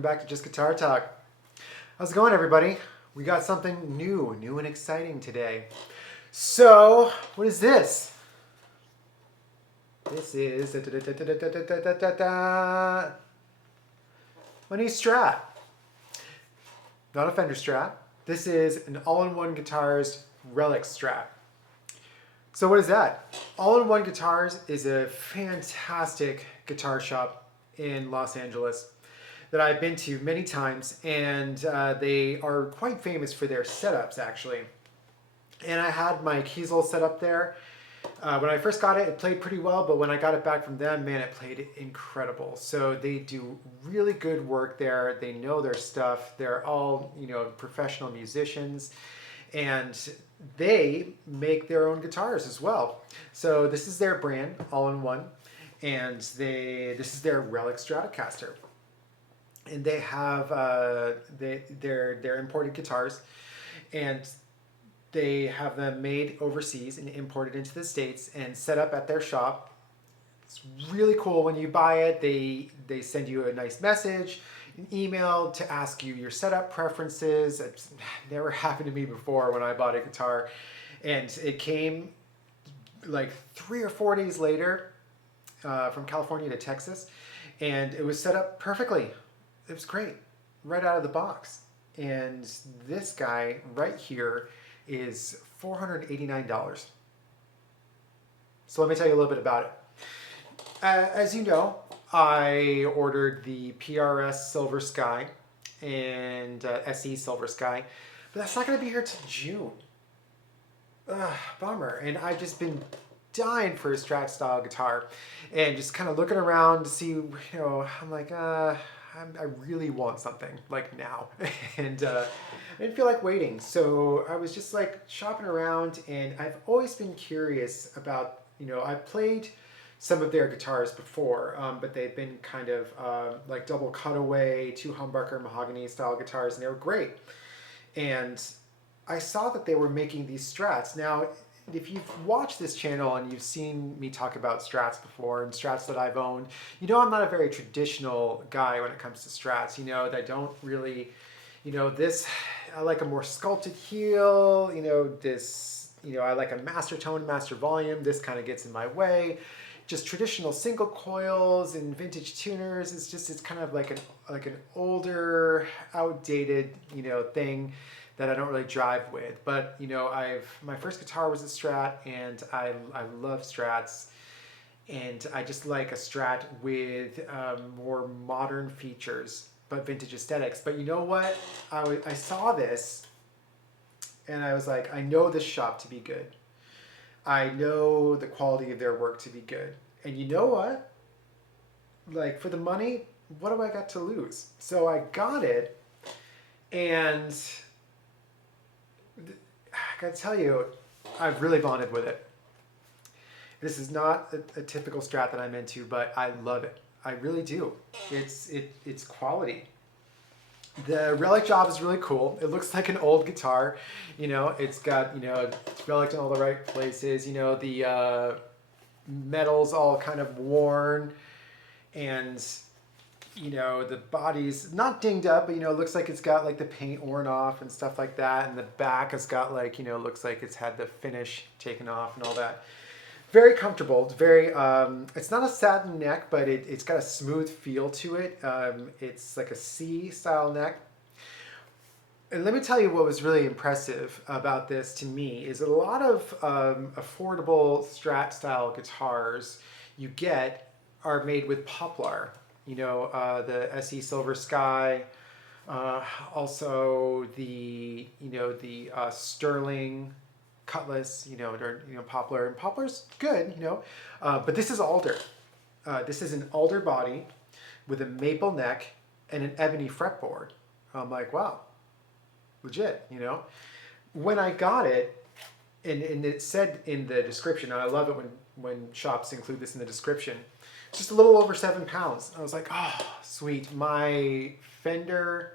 welcome back to Just Guitar Talk. How's it going, everybody? We got something new and exciting today. So, what is this? This is my new Strat. Not a Fender Strat. This is an all-in-one guitars Relic Strat. So what is that? All-in-one Guitars is a fantastic guitar shop in Los Angeles that I've been to many times, and they are quite famous for their setups, actually. And I had my Kiesel set up there. When I first got it, it played pretty well, but when I got it back from them, man, it played incredible. So they do really good work there. They know their stuff. They're all, professional musicians, and they make their own guitars as well. So this is their brand, all-in-one, and this is their Relic Stratocaster. And they have they're imported guitars, and they have them made overseas and imported into the States and set up at their shop. It's really cool. When you buy it, they send you a nice message, an email to ask you your setup preferences. It's never happened to me before when I bought a guitar. And it came like 3 or 4 days later from California to Texas, and it was set up perfectly. It was great, right out of the box. And this guy right here is $489. So let me tell you a little bit about it. As you know, I ordered the PRS Silver Sky and SE Silver Sky, but that's not going to be here till June. Bummer. And I've just been dying for a Strat style guitar, and just kind of looking around to see, I'm like, I really want something like now. And I didn't feel like waiting. So I was just like shopping around, and I've always been curious about, I've played some of their guitars before, but they've been kind of like double cutaway, 2 humbucker mahogany style guitars, and they were great. And I saw that they were making these Strats. Now, if you've watched this channel and you've seen me talk about Strats before and Strats that I've owned, I'm not a very traditional guy when it comes to Strats. That I don't really, this, I like a more sculpted heel, I like a master tone, master volume. This kind of gets in my way. Just traditional single coils and vintage tuners. It's kind of like an older, outdated, thing that I don't really drive with. But my first guitar was a Strat, and I love Strats, and I just like a Strat with more modern features but vintage aesthetics. But you know what? I saw this, and I was like, I know this shop to be good. I know the quality of their work to be good. And you know what? Like, for the money, what do I got to lose? So I got it, and I gotta tell you, I've really bonded with it. This is not a typical Strat that I'm into, but I love it. I really do. It's quality. The relic job is really cool. It looks like an old guitar. It's got, it's relic in all the right places. The metal's all kind of worn, and the body's not dinged up, but it looks like it's got like the paint worn off and stuff like that, and the back has got like, looks like it's had the finish taken off and all that. Very comfortable. It's very it's not a satin neck, but it's got a smooth feel to it. It's like a C style neck. And let me tell you what was really impressive about this to me is that a lot of affordable Strat style guitars you get are made with poplar. The SE Silver Sky, also the Sterling Cutlass, poplar, and poplar's good, but this is alder. This is an alder body with a maple neck and an ebony fretboard. I'm like, wow, legit, When I got it, and it said in the description, and I love it when shops include this in the description, just a little over 7 pounds. I was like, oh, sweet. My Fender,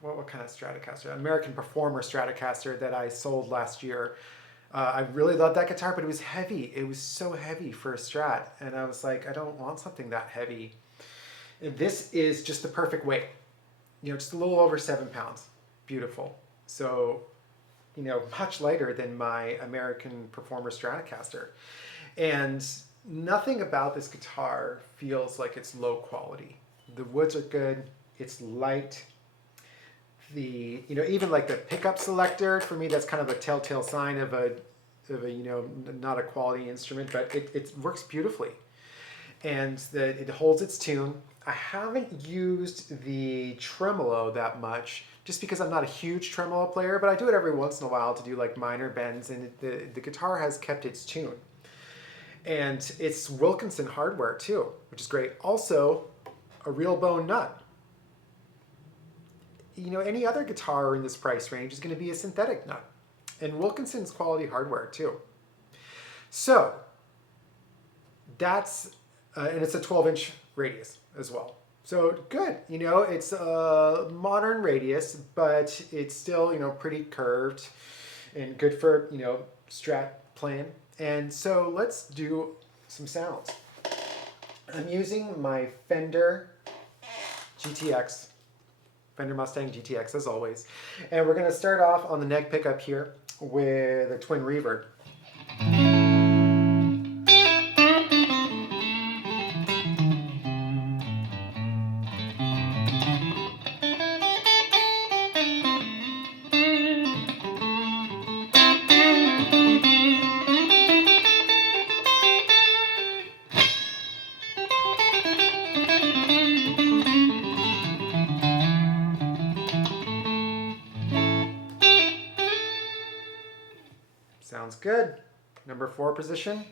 what kind of Stratocaster? American Performer Stratocaster that I sold last year. I really loved that guitar, but it was heavy. It was so heavy for a Strat. And I was like, I don't want something that heavy. And this is just the perfect weight. Just a little over 7 pounds. Beautiful. So, much lighter than my American Performer Stratocaster. And nothing about this guitar feels like it's low quality. The woods are good. It's light. Even like the pickup selector, for me, that's kind of a telltale sign of a not a quality instrument, but it works beautifully. And it holds its tune. I haven't used the tremolo that much just because I'm not a huge tremolo player, but I do it every once in a while to do like minor bends, and the guitar has kept its tune. And it's Wilkinson hardware too, which is great. Also, a real bone nut. Any other guitar in this price range is going to be a synthetic nut. And Wilkinson's quality hardware too. So, that's, and it's a 12-inch radius as well. So good, it's a modern radius, but it's still, pretty curved and good for, Strat playing. And so let's do some sounds. I'm using my Fender Mustang GTX as always. And we're going to start off on the neck pickup here with a twin reverb. Sounds good. Number 4 position.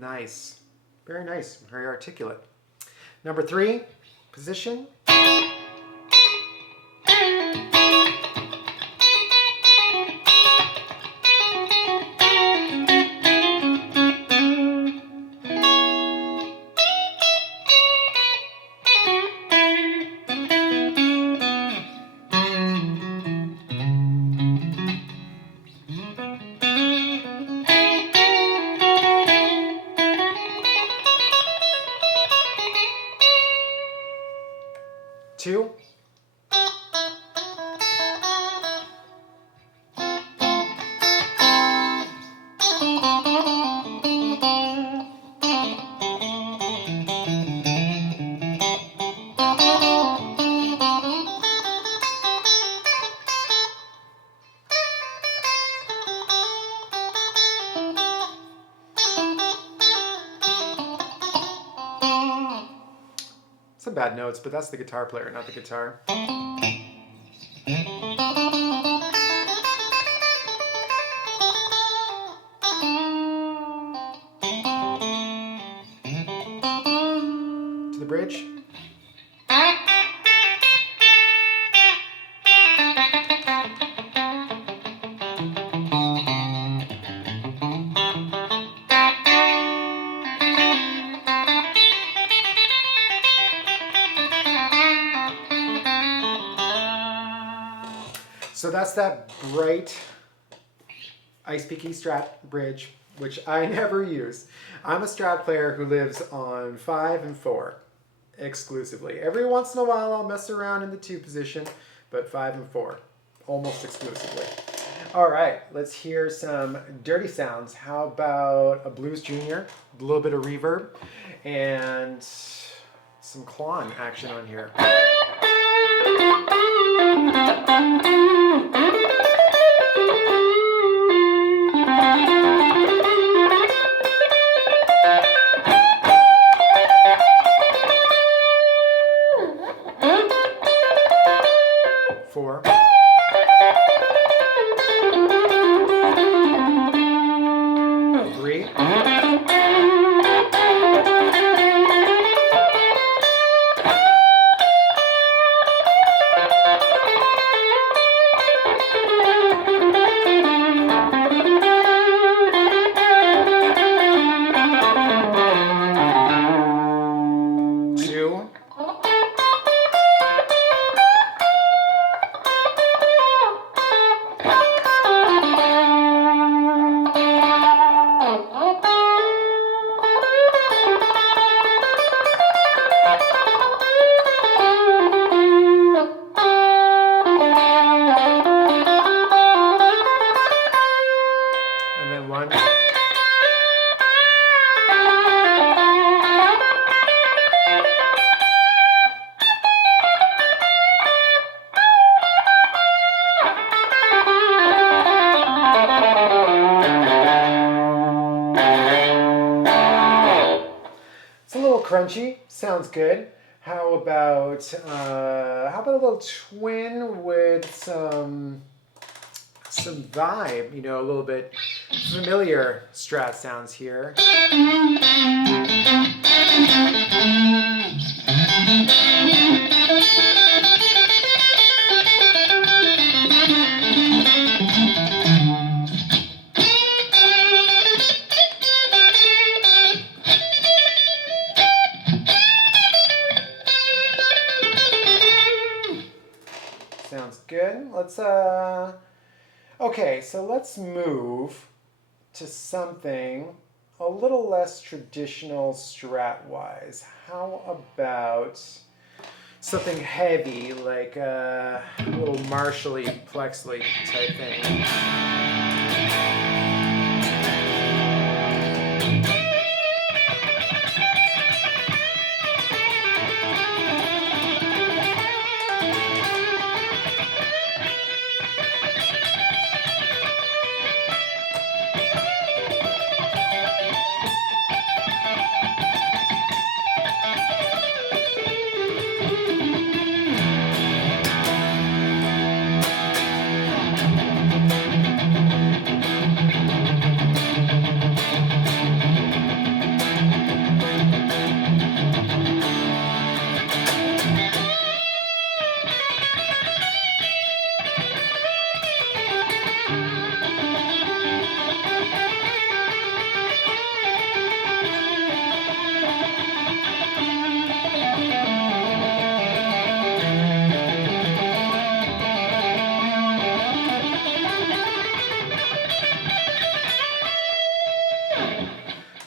Nice. Very nice. Very articulate. Number 3 position. Two. Some bad notes, but that's the guitar player, not the guitar. To the bridge. So that's that bright Ice Peaky Strat bridge, which I never use. I'm a Strat player who lives on 5 and 4 exclusively. Every once in a while I'll mess around in the 2 position, but 5 and 4 almost exclusively. All right, let's hear some dirty sounds. How about a Blues Junior, a little bit of reverb, and some clawing action on here. Four. crunchy, sounds good. How about a little twin with some vibe, you know, a little bit familiar Strat sounds here. Sounds good. Let's okay, so let's move to something a little less traditional Strat-wise. How about something heavy, like a little Marshally, Plexley type thing?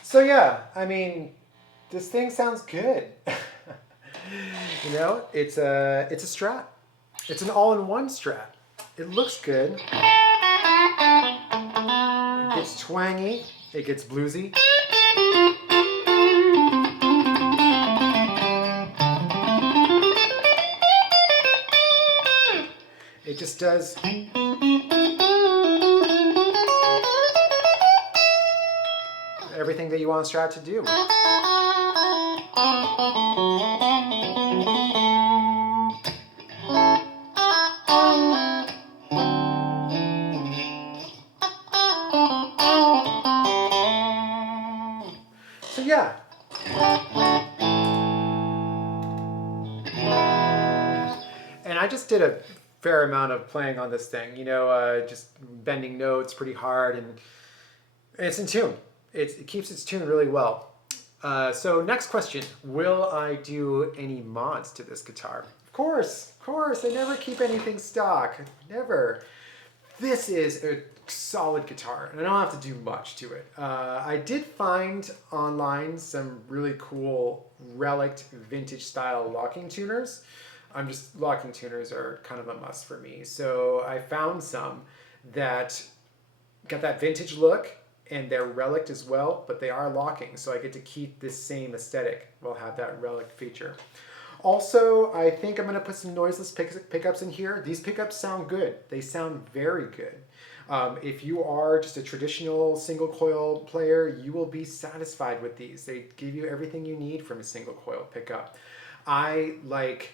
So yeah, I mean, this thing sounds good. You know, it's a Strat. It's an all-in-one Strat. It looks good. It gets twangy. It gets bluesy. It just does everything that you want a Strat to do. So yeah. And I just did a fair amount of playing on this thing, you know, just bending notes pretty hard, and it's in tune. It keeps its tune really well. So next question, will I do any mods to this guitar? Of course, I never keep anything stock, never. This is a solid guitar, and I don't have to do much to it. I did find online some really cool relic vintage style locking tuners. Locking tuners are kind of a must for me. So I found some that got that vintage look, and they're relic as well, but they are locking, so I get to keep this same aesthetic while have that relic feature. Also, I think I'm going to put some noiseless pickups in here. These pickups sound good. They sound very good. If you are just a traditional single coil player, you will be satisfied with these. They give you everything you need from a single coil pickup. I like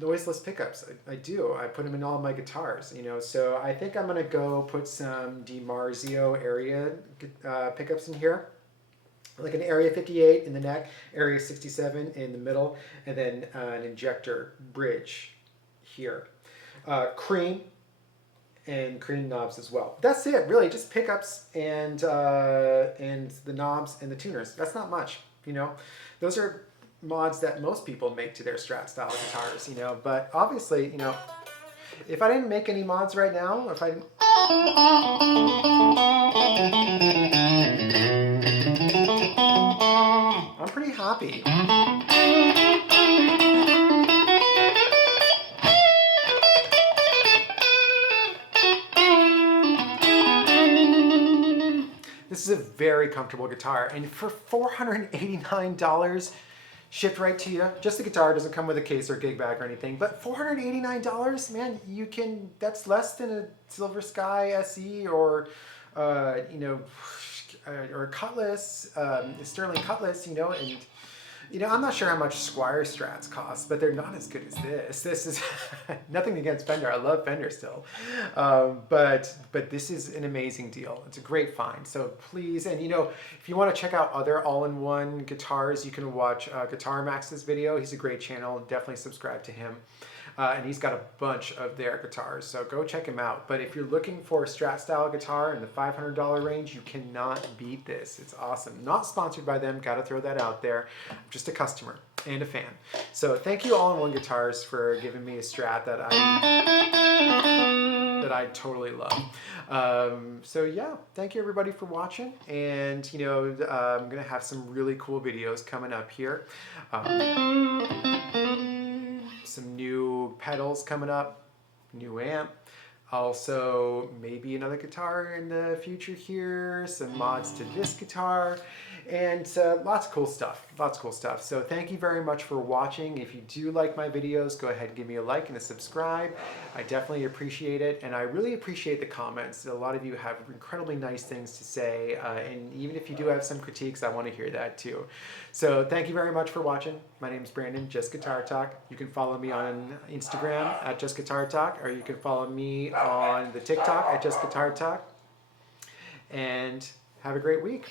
noiseless pickups. I do. I put them in all my guitars, you know, so I think I'm gonna go put some DiMarzio area pickups in here, like an area 58 in the neck, area 67 in the middle, and then an injector bridge here. Cream knobs as well. That's it, really, just pickups and the knobs and the tuners. That's not much, you know. Those are mods that most people make to their Strat style guitars, you know, but obviously, you know, if I didn't make any mods right now, if I didn't... I'm pretty happy. This is a very comfortable guitar, and for $489, shipped right to you. Just the guitar, doesn't come with a case or gig bag or anything, but $489, man, you can, that's less than a Silver Sky SE or, you know, or cutlass, sterling cutlass, you know, and I'm not sure how much Squire Strats cost, but they're not as good as this. This is nothing against Fender. I love Fender still, but this is an amazing deal. It's a great find. So please, and if you want to check out other all-in-one guitars, you can watch Guitar Max's video. He's a great channel. Definitely subscribe to him. And he's got a bunch of their guitars, so go check him out. But if you're looking for a Strat style guitar in the $500 range, you cannot beat this. It's awesome. Not sponsored by them, gotta throw that out there. I'm just a customer and a fan. So thank you All-in-One Guitars for giving me a Strat that I totally love. So yeah, thank you everybody for watching, and I'm gonna have some really cool videos coming up here. Some new pedals coming up, new amp, also maybe another guitar in the future here, some mods to this guitar, and lots of cool stuff. So thank you very much for watching. If you do like my videos, go ahead and give me a like and a subscribe. I definitely appreciate it, and I really appreciate the comments. A lot of you have incredibly nice things to say, and even if you do have some critiques, I want to hear that too. So thank you very much for watching. My name is Brandon, Just Guitar Talk. You can follow me on Instagram at Just Guitar Talk, or you can follow me on the TikTok at Just Guitar Talk. And have a great week.